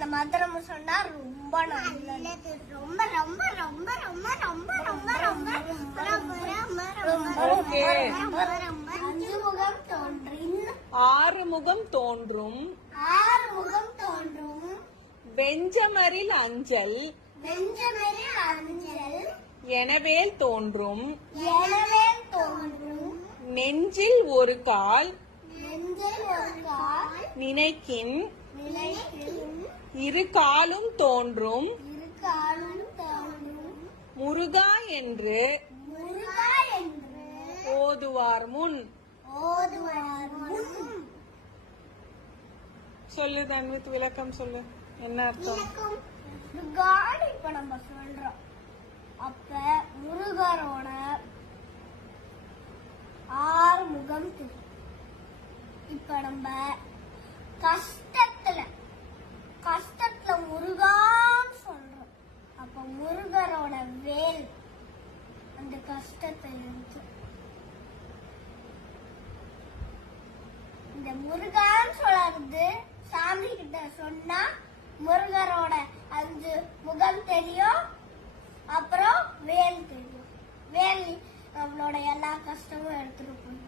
அந்த மந்திரம் சொன்னா ரொம்ப நல்லது ரொம்ப ரொம்ப ரொம்ப ரொம்ப ரொம்ப ரொம்ப ரொம்ப ஆறு முகம் தோன்றும் ஆறு முகம் தோன்றும் வெஞ்சமரில் அஞ்சல் வெஞ்சமரில் அஞ்சல் எனவேல் தோன்றும் எனவேல் தோன்றும் நெஞ்சில் ஒரு கால் நெஞ்சில் நினைக்கின் இரு காலும் தோன்றும். முருகா என்று ஓதுவார் முன். சொல்லு தன்வித் விளக்கம் சொல்லு. என்ன அர்த்தம்? இப்ப நம்ம சொல்றோம். அப்ப முருகரோட ஆறு முகம் தெரியும். இப்ப நம்ம கஷ்டத்துல. கஷ்டத்துல முருகான்னு சொல்றோம். அப்ப முருகரோட வேல் அந்த கஷ்டத்தை இருந்து. இந்த முருகான்னு சொல்றது சாமி கிட்ட சொன்னா முருகரோட அஞ்சு முகம் தெரியும். அப்புறம் வேல் தெரியும். வேல் நம்மளோட எல்லா கஷ்டமும் எடுத்துட்டு போயிடும்.